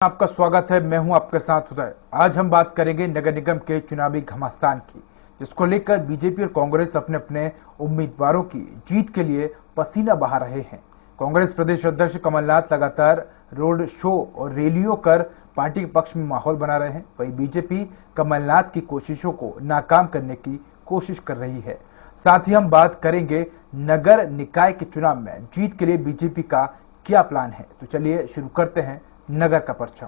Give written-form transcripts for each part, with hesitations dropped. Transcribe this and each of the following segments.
आपका स्वागत है। मैं हूं आपके साथ उदय। आज हम बात करेंगे नगर निगम के चुनावी घमासान की, जिसको लेकर बीजेपी और कांग्रेस अपने अपने उम्मीदवारों की जीत के लिए पसीना बहा रहे हैं। कांग्रेस प्रदेश अध्यक्ष कमलनाथ लगातार रोड शो और रैलियों कर पार्टी के पक्ष में माहौल बना रहे हैं। वहीं बीजेपी कमलनाथ की कोशिशों को नाकाम करने की कोशिश कर रही है। साथ ही हम बात करेंगे नगर निकाय के चुनाव में जीत के लिए बीजेपी का क्या प्लान है। तो चलिए शुरू करते हैं नगर का परचम।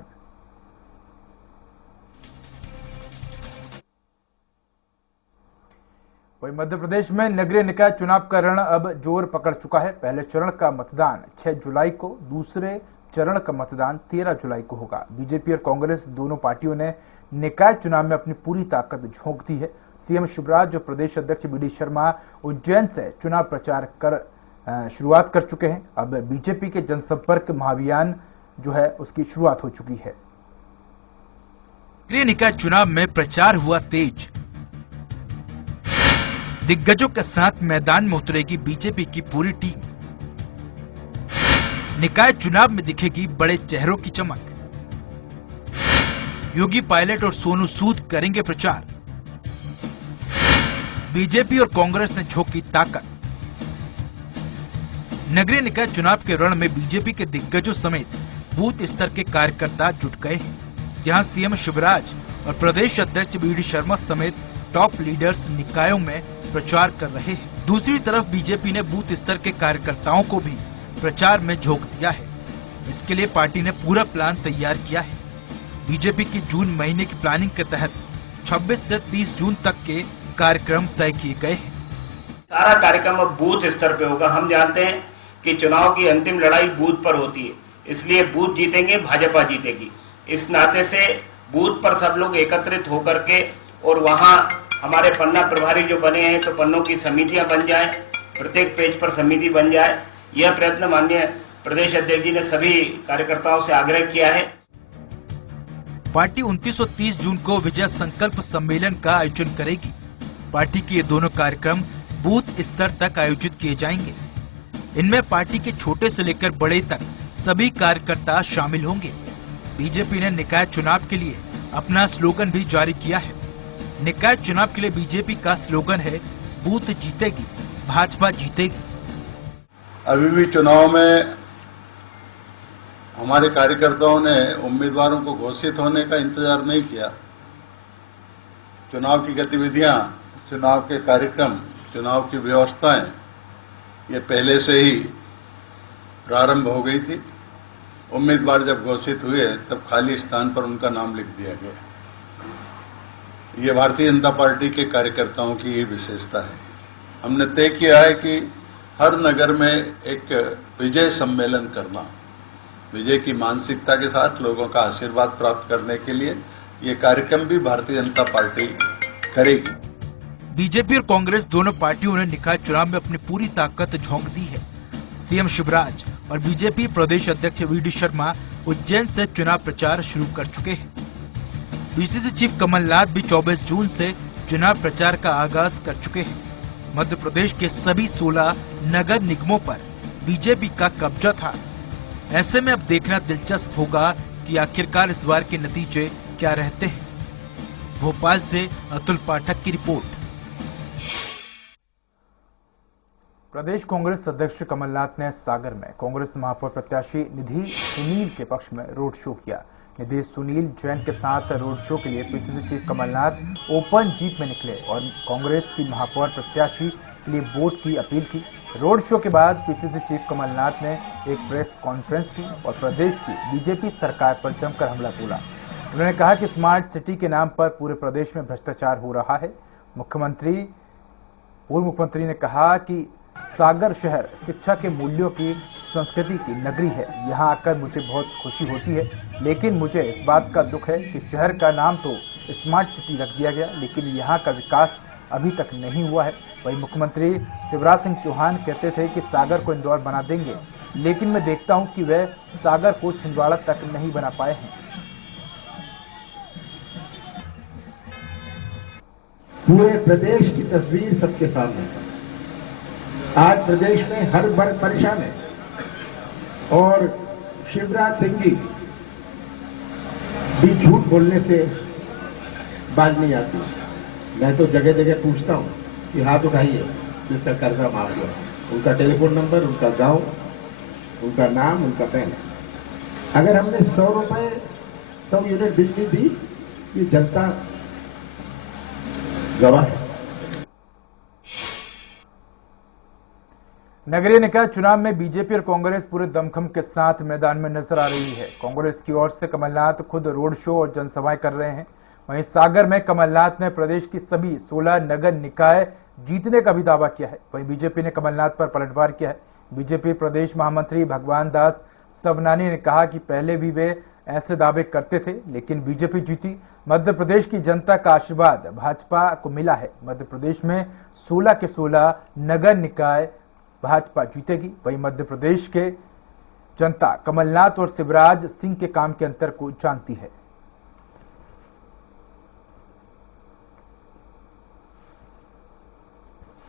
वही मध्य प्रदेश में नगरीय निकाय चुनाव का रण अब जोर पकड़ चुका है। पहले चरण का मतदान 6 जुलाई को, दूसरे चरण का मतदान 13 जुलाई को होगा। बीजेपी और कांग्रेस दोनों पार्टियों ने निकाय चुनाव में अपनी पूरी ताकत झोंक दी है। सीएम शिवराज और प्रदेश अध्यक्ष बीडी शर्मा उज्जैन से चुनाव प्रचार कर शुरुआत कर चुके हैं। अब बीजेपी के जनसंपर्क महाअभियान जो है उसकी शुरुआत हो चुकी है। नगरीय निकाय चुनाव में प्रचार हुआ तेज। दिग्गजों के साथ मैदान में उतरेगी बीजेपी की पूरी टीम। निकाय चुनाव में दिखेगी बड़े चेहरों की चमक। योगी पायलट और सोनू सूद करेंगे प्रचार। बीजेपी और कांग्रेस ने झोंकी ताकत। नगरीय निकाय चुनाव के रण में बीजेपी के दिग्गजों समेत बूथ स्तर के कार्यकर्ता जुट गए हैं, जहां सीएम शिवराज और प्रदेश अध्यक्ष बीडी शर्मा समेत टॉप लीडर्स निकायों में प्रचार कर रहे हैं। दूसरी तरफ बीजेपी ने बूथ स्तर के कार्यकर्ताओं को भी प्रचार में झोंक दिया है। इसके लिए पार्टी ने पूरा प्लान तैयार किया है। बीजेपी की जून महीने की प्लानिंग के तहत 26 से 30 जून तक के कार्यक्रम तय किए गए हैं। सारा कार्यक्रम अब बूथ स्तर पे होगा। हम जानते हैं कि चुनाव की अंतिम लड़ाई बूथ पर होती है, इसलिए बूथ जीतेंगे, भाजपा जीतेगी। इस नाते से बूथ पर सब लोग एकत्रित होकर के और वहां हमारे पन्ना प्रभारी जो बने हैं तो पन्नों की समितियां बन जाए, प्रत्येक पेज पर समिति बन जाए। यह प्रयत्न माननीय प्रदेश अध्यक्ष जी ने सभी कार्यकर्ताओं से आग्रह किया है। पार्टी 29 और 30 जून को विजय संकल्प सम्मेलन का आयोजन करेगी। पार्टी के ये दोनों कार्यक्रम बूथ स्तर तक आयोजित किए जाएंगे। इनमें पार्टी के छोटे से लेकर बड़े तक सभी कार्यकर्ता शामिल होंगे। बीजेपी ने निकाय चुनाव के लिए अपना स्लोगन भी जारी किया है। निकाय चुनाव के लिए बीजेपी का स्लोगन है, बूथ जीतेगी, भाजपा जीतेगी। अभी भी चुनाव में हमारे कार्यकर्ताओं ने उम्मीदवारों को घोषित होने का इंतजार नहीं किया। चुनाव की गतिविधियां, चुनाव के कार्यक्रम, चुनाव की व्यवस्थाएं ये पहले से ही प्रारंभ हो गई थी। उम्मीदवार जब घोषित हुए तब खाली स्थान पर उनका नाम लिख दिया गया। ये भारतीय जनता पार्टी के कार्यकर्ताओं की ये विशेषता है। हमने तय किया है कि हर नगर में एक विजय सम्मेलन करना, विजय की मानसिकता के साथ लोगों का आशीर्वाद प्राप्त करने के लिए ये कार्यक्रम भी भारतीय जनता पार्टी करेगी। बीजेपी और कांग्रेस दोनों पार्टियों ने निकाय चुनाव में अपनी पूरी ताकत झोंक दी है। सीएम शिवराज और बीजेपी प्रदेश अध्यक्ष बीडी शर्मा उज्जैन से चुनाव प्रचार शुरू कर चुके हैं। पीसीसी चीफ कमलनाथ भी 24 जून से चुनाव प्रचार का आगाज कर चुके हैं। मध्य प्रदेश के सभी 16 नगर निगमों पर बीजेपी का कब्जा था। ऐसे में अब देखना दिलचस्प होगा कि आखिरकार इस बार के नतीजे क्या रहते हैं। भोपाल से अतुल पाठक की रिपोर्ट। प्रदेश कांग्रेस अध्यक्ष कमलनाथ ने सागर में कांग्रेस महापौर प्रत्याशी निधि सुनील के पक्ष में रोड शो किया। निधि सुनील जैन के साथ रोड शो के लिए PCC chief Kamal Nath open jeep में निकले और कांग्रेस की महापौर प्रत्याशी के लिए वोट की अपील की। रोड शो के बाद पीसीसी चीफ कमलनाथ ने एक प्रेस कॉन्फ्रेंस की और प्रदेश की बीजेपी सरकार पर जमकर हमला बोला। उन्होंने कहा कि स्मार्ट सिटी के नाम पर पूरे प्रदेश में भ्रष्टाचार हो रहा है। पूर्व मुख्यमंत्री ने कहा कि सागर शहर शिक्षा के मूल्यों की, संस्कृति की नगरी है। यहाँ आकर मुझे बहुत खुशी होती है, लेकिन मुझे इस बात का दुख है कि शहर का नाम तो स्मार्ट सिटी रख दिया गया, लेकिन यहाँ का विकास अभी तक नहीं हुआ है। वही मुख्यमंत्री शिवराज सिंह चौहान कहते थे कि सागर को इंदौर बना देंगे, लेकिन मैं देखता हूँ कि वह सागर को छिंदवाड़ा तक नहीं बना पाए हैं। पूरे प्रदेश की तस्वीर सबके सामने है। आज प्रदेश में हर वर्ग परेशान है और शिवराज सिंह जी भी झूठ बोलने से बाज नहीं आती। मैं तो जगह जगह पूछता हूँ कि हाथ उठाइए जिसका कर्जा माफ हुआ, उनका टेलीफोन नंबर, उनका गांव, उनका नाम, उनका पैन। अगर हमने 100 रुपए 100 यूनिट बिजली दी, ये जनता गवाह है। नगरीय निकाय चुनाव में बीजेपी और कांग्रेस पूरे दमखम के साथ मैदान में नजर आ रही है। कांग्रेस की ओर से कमलनाथ खुद रोड शो और जनसभाएं कर रहे हैं। वहीं सागर में कमलनाथ ने प्रदेश की सभी 16 नगर निकाय जीतने का भी दावा किया है। वहीं बीजेपी ने कमलनाथ पर पलटवार किया है। बीजेपी प्रदेश महामंत्री भगवान दास सबनानी ने कहा कि पहले भी वे ऐसे दावे करते थे, लेकिन बीजेपी जीती। मध्य प्रदेश की जनता का आशीर्वाद भाजपा को मिला है। मध्य प्रदेश में 16 के 16 नगर निकाय भाजपा जीतेगी। वहीं मध्य प्रदेश के जनता कमलनाथ और शिवराज सिंह के काम के अंतर को जानती है।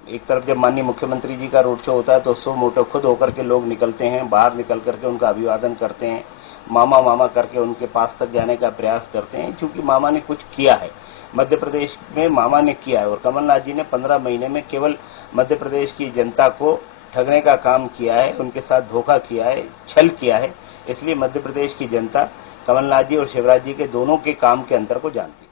एक तरफ जब माननीय मुख्यमंत्री जी का रोड शो होता है तो सो मोटो खुद होकर के लोग निकलते हैं, बाहर निकल करके उनका अभिवादन करते हैं, मामा मामा करके उनके पास तक जाने का प्रयास करते हैं, क्योंकि मामा ने कुछ किया है। मध्य प्रदेश में मामा ने किया है और कमलनाथ जी ने 15 महीने में केवल मध्य प्रदेश की जनता को ठगने का काम किया है, उनके साथ धोखा किया है, छल किया है। इसलिए मध्य प्रदेश की जनता कमलनाथ जी और शिवराज जी के दोनों के काम के अंतर को जानती है।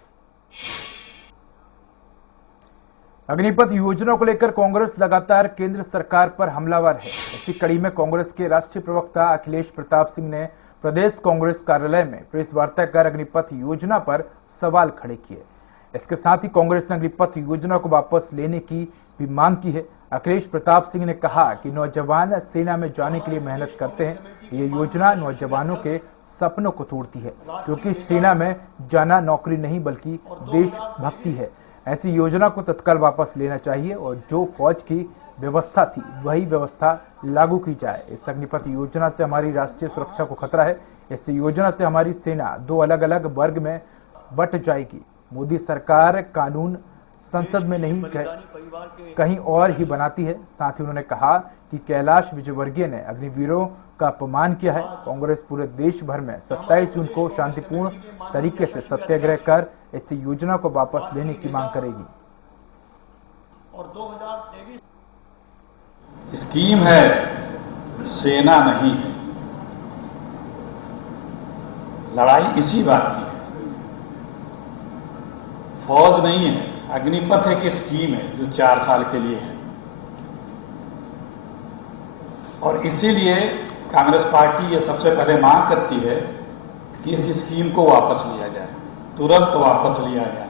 अग्निपथ योजना को लेकर कांग्रेस लगातार केंद्र सरकार पर हमलावर है। इसी कड़ी में कांग्रेस के राष्ट्रीय प्रवक्ता अखिलेश प्रताप सिंह ने प्रदेश कांग्रेस कार्यालय में प्रेस वार्ता कर अग्निपथ योजना पर सवाल खड़े किए। इसके साथ ही कांग्रेस ने अग्निपथ योजना को वापस लेने की भी मांग की है। अखिलेश प्रताप सिंह ने कहा कि नौजवान सेना में जाने के लिए मेहनत करते हैं। ये योजना नौजवानों के सपनों को तोड़ती है, क्योंकि सेना में जाना नौकरी नहीं बल्कि देशभक्ति है। ऐसी योजना को तत्काल वापस लेना चाहिए और जो फौज की व्यवस्था थी वही व्यवस्था लागू की जाए। इस अग्निपथ योजना से हमारी राष्ट्रीय सुरक्षा को खतरा है। इस योजना से हमारी सेना 2 अलग अलग वर्ग में बंट जाएगी। मोदी सरकार कानून संसद में नहीं कहीं और ही बनाती है। साथ ही उन्होंने कहा कि कैलाश विजयवर्गीय ने अग्निवीरों का अपमान किया है। कांग्रेस पूरे देश भर में 27 जून को शांतिपूर्ण तरीके से सत्याग्रह कर इस योजना को वापस लेने की मांग करेगी। और 2023 स्कीम है, सेना नहीं है। लड़ाई इसी बात की है, फौज नहीं है। अग्निपथ एक स्कीम है जो 4 साल के लिए है और इसीलिए कांग्रेस पार्टी ये सबसे पहले मांग करती है कि इस स्कीम को वापस लिया जाए, तुरंत वापस लिया जाए।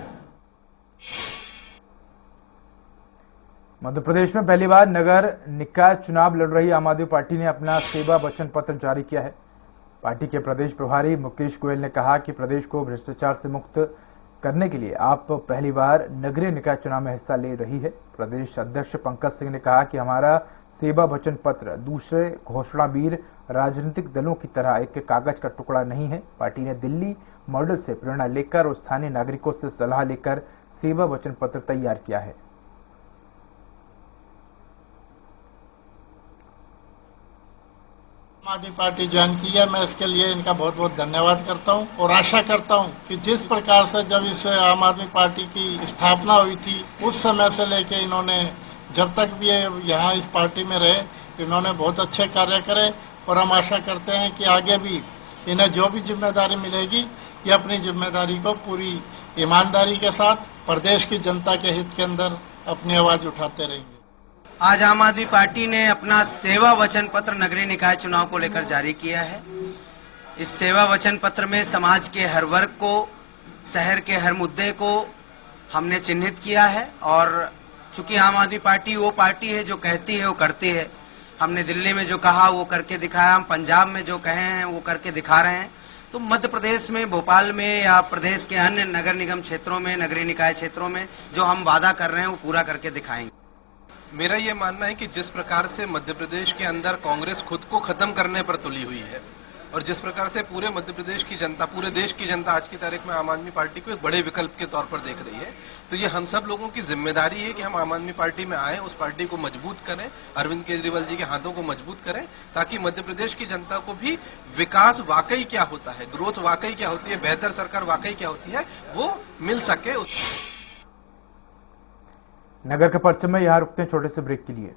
मध्य प्रदेश में पहली बार नगर निकाय चुनाव लड़ रही आम आदमी पार्टी ने अपना सेवा वचन पत्र जारी किया है। पार्टी के प्रदेश प्रभारी मुकेश गोयल ने कहा कि प्रदेश को भ्रष्टाचार से मुक्त करने के लिए आप पहली बार नगरीय निकाय चुनाव में हिस्सा ले रही है। प्रदेश अध्यक्ष पंकज सिंह ने कहा कि हमारा सेवा वचन पत्र दूसरे घोषणावीर राजनीतिक दलों की तरह एक कागज का टुकड़ा नहीं है। पार्टी ने दिल्ली मॉडल से प्रेरणा लेकर और स्थानीय नागरिकों से सलाह लेकर सेवा वचन पत्र तैयार किया है। आम आदमी पार्टी ज्वाइन की है, मैं इसके लिए इनका बहुत बहुत धन्यवाद करता हूं और आशा करता हूं कि जिस प्रकार से जब इस आम आदमी पार्टी की स्थापना हुई थी उस समय से लेके इन्होंने जब तक भी यहाँ इस पार्टी में रहे, इन्होंने बहुत अच्छे कार्य करे और हम आशा करते हैं कि आगे भी इन्हें जो भी जिम्मेदारी मिलेगी ये अपनी जिम्मेदारी को पूरी ईमानदारी के साथ प्रदेश की जनता के हित के अंदर अपनी आवाज उठाते रहेंगे। आज आम आदमी पार्टी ने अपना सेवा वचन पत्र नगरीय निकाय चुनाव को लेकर जारी किया है। इस सेवा वचन पत्र में समाज के हर वर्ग को, शहर के हर मुद्दे को हमने चिन्हित किया है और चूंकि आम आदमी पार्टी वो पार्टी है जो कहती है वो करती है। हमने दिल्ली में जो कहा वो करके दिखाया, हम पंजाब में जो कहे हैं वो करके दिखा रहे हैं। तो मध्य प्रदेश में, भोपाल में या प्रदेश के अन्य नगर निगम क्षेत्रों में, नगरीय निकाय क्षेत्रों में जो हम वादा कर रहे हैं वो पूरा करके दिखाएंगे। मेरा ये मानना है कि जिस प्रकार से मध्य प्रदेश के अंदर कांग्रेस खुद को खत्म करने पर तुली हुई है, और जिस प्रकार से पूरे मध्य प्रदेश की जनता, पूरे देश की जनता आज की तारीख में आम आदमी पार्टी को एक बड़े विकल्प के तौर पर देख रही है, तो ये हम सब लोगों की जिम्मेदारी है कि हम आम आदमी पार्टी में आए, उस पार्टी को मजबूत करें, अरविंद केजरीवाल जी के हाथों को मजबूत करें, ताकि मध्य प्रदेश की जनता को भी विकास वाकई क्या होता है, ग्रोथ वाकई क्या होती है, बेहतर सरकार वाकई क्या होती है, वो मिल सके। नगर के परचम में यहाँ रुकते हैं छोटे से ब्रेक के लिए।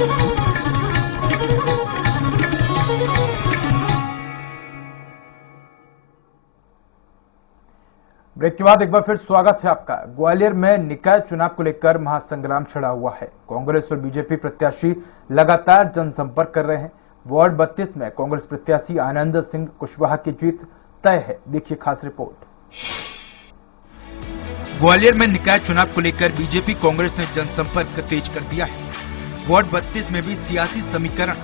ब्रेक के बाद एक बार फिर स्वागत है आपका। ग्वालियर में निकाय चुनाव को लेकर महासंग्राम छिड़ा हुआ है। कांग्रेस और बीजेपी प्रत्याशी लगातार जनसंपर्क कर रहे हैं। वार्ड 32 में कांग्रेस प्रत्याशी आनंद सिंह कुशवाहा की जीत तय है। देखिए खास रिपोर्ट। ग्वालियर में निकाय चुनाव को लेकर बीजेपी कांग्रेस ने जनसंपर्क तेज कर दिया है। वार्ड 32 में भी सियासी समीकरण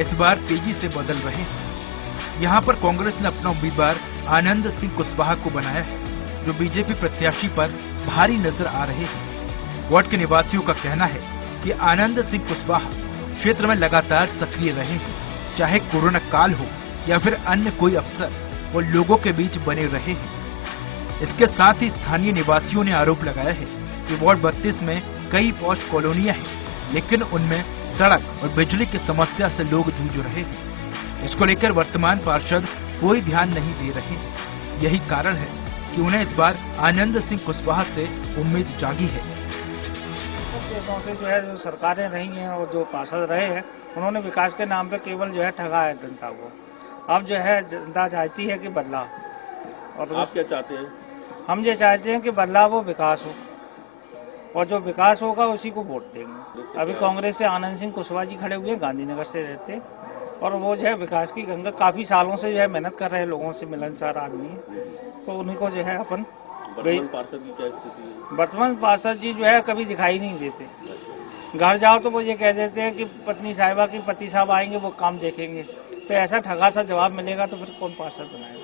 इस बार तेजी से बदल रहे हैं। यहाँ पर कांग्रेस ने अपना उम्मीदवार आनंद सिंह कुशवाहा को बनाया है, जो बीजेपी प्रत्याशी पर भारी नजर आ रहे हैं। वार्ड के निवासियों का कहना है कि आनंद सिंह कुशवाहा क्षेत्र में लगातार सक्रिय रहे हैं, चाहे कोरोना काल हो या फिर अन्य कोई अवसर, वो लोगों के बीच बने रहे हैं। इसके साथ ही स्थानीय निवासियों ने आरोप लगाया है कि वार्ड 32 में कई पॉश कॉलोनियां हैं, लेकिन उनमें सड़क और बिजली की समस्या से लोग जूझ रहे हैं। इसको लेकर वर्तमान पार्षद कोई ध्यान नहीं दे रहे हैं। यही कारण है कि उन्हें इस बार आनंद सिंह कुशवाहा से उम्मीद जागी है। से जो है जो सरकारें रही हैं और जो पार्षद रहे हैं, उन्होंने विकास के नाम पे केवल जो है ठगा है जनता को। अब जो है जनता चाहती है कि बदलाव। और आप क्या चाहते हैं? हम ये चाहते हैं कि बदलाव हो, विकास हो, और जो विकास होगा उसी को वोट देंगे। अभी कांग्रेस से आनंद सिंह कुशवाहा जी खड़े हुए, गांधीनगर से रहते, और वो जो है विकास की गंगा काफी सालों से जो है मेहनत कर रहे हैं, लोगों से मिलनसार आदमी है, तो उन्हीं को जो है अपन। वर्तमान पार्षद की क्या स्थिति है? वर्तमान पार्षद जी जो है कभी दिखाई नहीं देते। घर जाओ तो वो ये कह देते हैं कि पत्नी साहिबा की पति साहब आएंगे, वो काम देखेंगे। तो ऐसा ठगा सा जवाब मिलेगा तो फिर कौन पार्षद बनाएगा?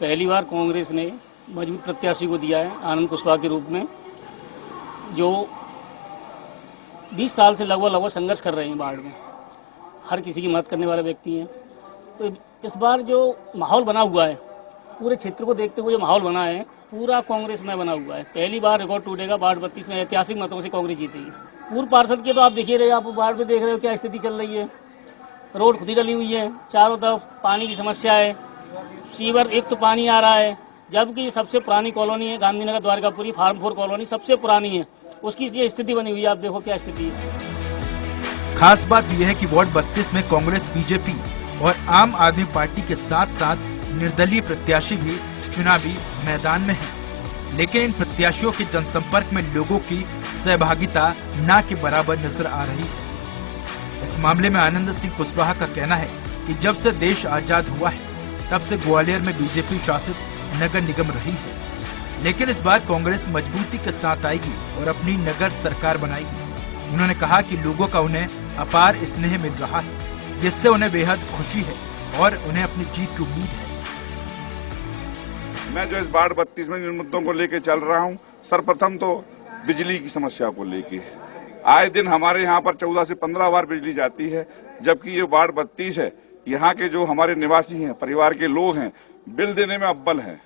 पहली बार कांग्रेस ने मजबूत प्रत्याशी को दिया है, आनंद कुशवाहा के रूप में, जो 20 साल से लगभग संघर्ष कर रहे हैं वार्ड में, हर किसी की मदद करने वाले व्यक्ति हैं। तो इस बार जो माहौल बना हुआ है, पूरे क्षेत्र को देखते हुए जो माहौल बना है, पूरा कांग्रेस में बना हुआ है। पहली बार रिकॉर्ड टूटेगा, वार्ड 32 में ऐतिहासिक मतों से कांग्रेस जीतेगी। पूर्व पार्षद के तो आप देखिए रहे, आप वार्ड में देख रहे हो क्या स्थिति चल रही है। रोड खुद ही डली हुई है, चारों तरफ पानी की समस्या है, सीवर एक तो पानी आ रहा है, जबकि सबसे पुरानी कॉलोनी है गांधीनगर द्वारकापुरी फार्म 4 कॉलोनी, सबसे पुरानी है, उसकी ये स्थिति बनी हुई है। आप देखो क्या स्थिति है। खास बात यह है कि वार्ड 32 में कांग्रेस, बीजेपी और आम आदमी पार्टी के साथ साथ निर्दलीय प्रत्याशी भी चुनावी मैदान में हैं। लेकिन इन प्रत्याशियों के जनसंपर्क में लोगों की सहभागिता न के बराबर नजर आ रही है। इस मामले में आनंद सिंह कुशवाहा का कहना है कि जब से देश आजाद हुआ है, तब से ग्वालियर में बीजेपी शासित नगर निगम रही है, लेकिन इस बार कांग्रेस मजबूती के साथ आएगी और अपनी नगर सरकार बनाएगी। उन्होंने कहा कि लोगों का उन्हें अपार स्नेह मिल रहा है, जिससे उन्हें बेहद खुशी है और उन्हें अपनी जीत की उम्मीद है। मैं जो इस वार्ड 32 में जिन मुद्दों को लेके चल रहा हूं, सर्वप्रथम तो बिजली की समस्या को लेके। आए दिन हमारे यहाँ पर 14 से 15 बार बिजली जाती है, जबकि ये वार्ड 32 है। यहाँ के जो हमारे निवासी हैं, परिवार के लोग हैं, बिल देने में अव्वल है,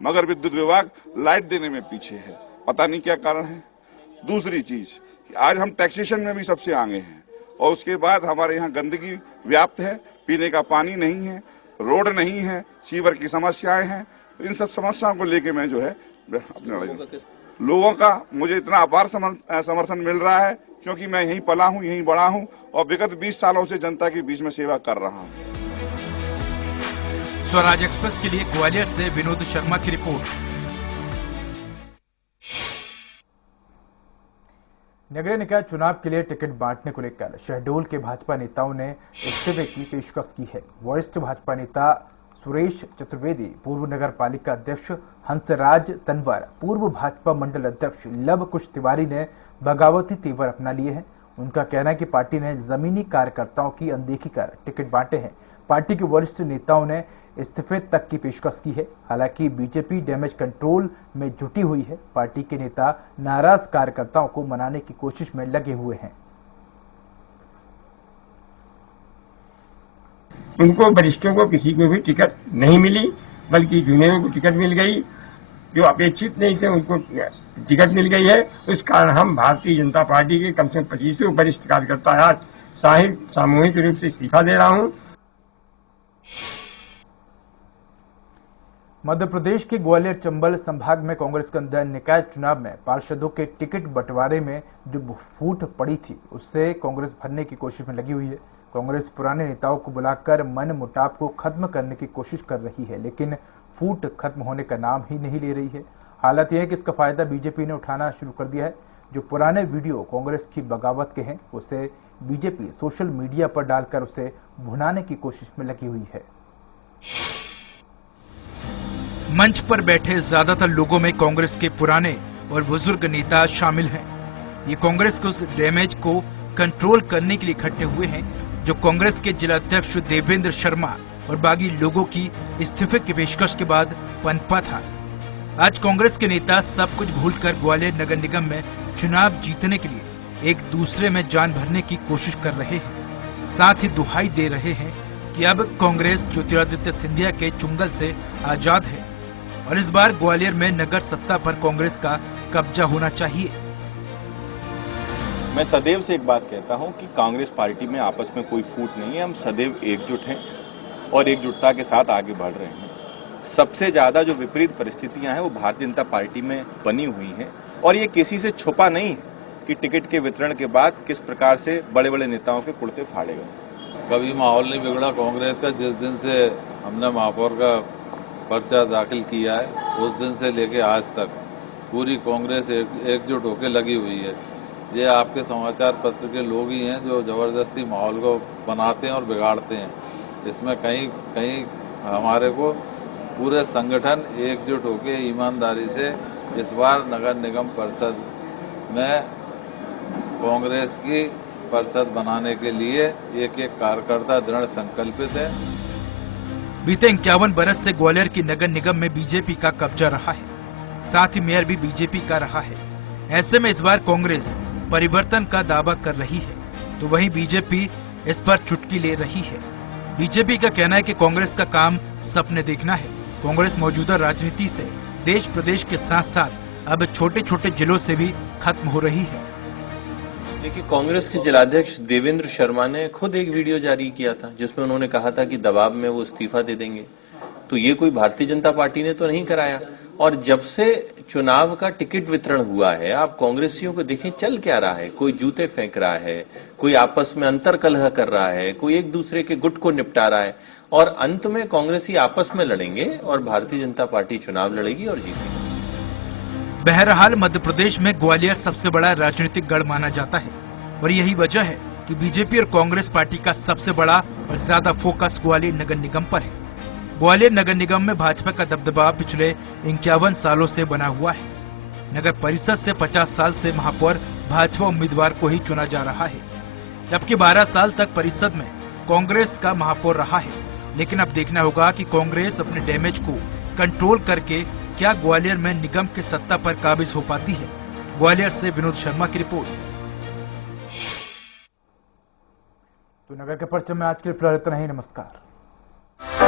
मगर विद्युत विभाग लाइट देने में पीछे है। पता नहीं क्या कारण है। दूसरी चीज, आज हम टैक्सेशन में भी सबसे आगे हैं, और उसके बाद हमारे यहाँ गंदगी व्याप्त है, पीने का पानी नहीं है, रोड नहीं है, सीवर की समस्याएं हैं। तो इन सब समस्याओं को लेके मैं जो है अपने लोगों का मुझे इतना अपार समर्थन मिल रहा है, क्योंकि मैं यहीं पला हूं, यहीं बड़ा हूं, और विगत 20 सालों से जनता के बीच में सेवा कर रहा हूं। स्वराज एक्सप्रेस के लिए ग्वालियर से विनोद शर्मा की रिपोर्ट। नगरीय निकाय चुनाव के लिए टिकट बांटने को लेकर शहडोल के भाजपा नेताओं ने इस्तीफे की पेशकश की है। वरिष्ठ भाजपा नेता सुरेश चतुर्वेदी, पूर्व नगर पालिका अध्यक्ष हंसराज तनवर, पूर्व भाजपा मंडल अध्यक्ष लव कुश तिवारी ने बगावती तेवर अपना लिए हैं। उनका कहना है कि पार्टी ने जमीनी कार्यकर्ताओं की अनदेखी कर टिकट बांटे हैं। पार्टी के वरिष्ठ नेताओं ने इस्तीफे तक की पेशकश की है। हालांकि बीजेपी डैमेज कंट्रोल में जुटी हुई है। पार्टी के नेता नाराज कार्यकर्ताओं को मनाने की कोशिश में लगे हुए हैं। उनको वरिष्ठों को किसी को भी टिकट नहीं मिली, बल्कि जूनियरों को टिकट मिल गई, जो अपेक्षित नहीं थे उनको टिकट मिल गई है। उस कारण हम भारतीय जनता पार्टी के कम से कम 25 वरिष्ठ कार्यकर्ता आज सामूहिक रूप से इस्तीफा दे रहा हूं। मध्य प्रदेश के ग्वालियर चंबल संभाग में कांग्रेस के अंदर निकाय चुनाव में पार्षदों के टिकट बंटवारे में जो फूट पड़ी थी उससे कांग्रेस भरने की कोशिश में लगी हुई है। कांग्रेस पुराने नेताओं को बुलाकर मन मुटाव को खत्म करने की कोशिश कर रही है, लेकिन फूट खत्म होने का नाम ही नहीं ले रही है। हालत यह है कि इसका फायदा बीजेपी ने उठाना शुरू कर दिया है। जो पुराने वीडियो कांग्रेस की बगावत के हैं उसे बीजेपी सोशल मीडिया पर डालकर उसे भुनाने की कोशिश में लगी हुई है। मंच पर बैठे ज्यादातर लोगों में कांग्रेस के पुराने और बुजुर्ग नेता शामिल हैं। ये कांग्रेस के उस डैमेज को कंट्रोल करने के लिए इकट्ठे हुए हैं जो कांग्रेस के जिला अध्यक्ष देवेंद्र शर्मा और बागी लोगों की इस्तीफे की पेशकश के बाद पनपा था। आज कांग्रेस के नेता सब कुछ भूलकर ग्वालियर नगर निगम में चुनाव जीतने के लिए एक दूसरे में जान भरने की कोशिश कर रहे हैं। साथ ही दुहाई दे रहे हैं कि अब कांग्रेस ज्योतिरादित्य सिंधिया के चुंगल से आजाद है और इस बार ग्वालियर में नगर सत्ता पर कांग्रेस का कब्जा होना चाहिए। मैं सदैव से एक बात कहता हूं कि कांग्रेस पार्टी में आपस में कोई फूट नहीं है। हम सदैव एकजुट हैं और एकजुटता के साथ आगे बढ़ रहे हैं। सबसे ज्यादा जो विपरीत परिस्थितियां हैं वो भारतीय जनता पार्टी में बनी हुई हैं और ये किसी से छुपा नहीं है कि टिकट के वितरण के बाद किस प्रकार से बड़े बड़े नेताओं के कुर्ते फाड़े गए। कभी माहौल नहीं बिगड़ा कांग्रेस का। जिस दिन से हमने महापौर का पर्चा दाखिल किया है उस दिन से लेके आज तक पूरी कांग्रेस एकजुट होकर लगी हुई है। ये आपके समाचार पत्र के लोग ही हैं जो जबरदस्ती माहौल को बनाते हैं और बिगाड़ते हैं। इसमें कहीं हमारे को पूरे संगठन एकजुट होकर ईमानदारी से इस बार नगर निगम परिषद में कांग्रेस की परिषद बनाने के लिए एक एक कार्यकर्ता दृढ़ संकल्पित है। बीते 51 बरस से ग्वालियर की नगर निगम में बीजेपी का कब्जा रहा है, साथ ही मेयर भी बीजेपी का रहा है। ऐसे में इस बार कांग्रेस परिवर्तन का दावा कर रही है तो वहीं बीजेपी इस पर चुटकी ले रही है। बीजेपी का कहना है कि कांग्रेस का काम सपने देखना है। कांग्रेस मौजूदा राजनीति से देश प्रदेश के साथ साथ अब छोटे छोटे जिलों से भी खत्म हो रही है। देखिए, कांग्रेस के जिलाध्यक्ष देवेंद्र शर्मा ने खुद एक वीडियो जारी किया था जिसमें उन्होंने कहा था कि दबाव में वो इस्तीफा दे देंगे। तो ये कोई भारतीय जनता पार्टी ने तो नहीं कराया। और जब से चुनाव का टिकट वितरण हुआ है आप कांग्रेसियों को देखें चल क्या रहा है। कोई जूते फेंक रहा है, कोई आपस में अंतर्कलह कर रहा है, कोई एक दूसरे के गुट को निपटा रहा है और अंत में कांग्रेसी आपस में लड़ेंगे और भारतीय जनता पार्टी चुनाव लड़ेगी और जीतेगी। बहरहाल मध्य प्रदेश में ग्वालियर सबसे बड़ा राजनीतिक गढ़ माना जाता है और यही वजह है कि बीजेपी और कांग्रेस पार्टी का सबसे बड़ा और ज्यादा फोकस ग्वालियर नगर निगम पर है। ग्वालियर नगर निगम में भाजपा का दबदबा पिछले 51 सालों से बना हुआ है। नगर परिषद से 50 साल से महापौर भाजपा उम्मीदवार को ही चुना जा रहा है, जबकि 12 साल तक परिषद में कांग्रेस का महापौर रहा है। लेकिन अब देखना होगा कि कांग्रेस अपने डैमेज को कंट्रोल करके क्या ग्वालियर में निगम की सत्ता पर काबिज हो पाती है। ग्वालियर से विनोद शर्मा की रिपोर्ट। तो नगर के परचम में आज के लिए फिलहाल इतना ही। नमस्कार।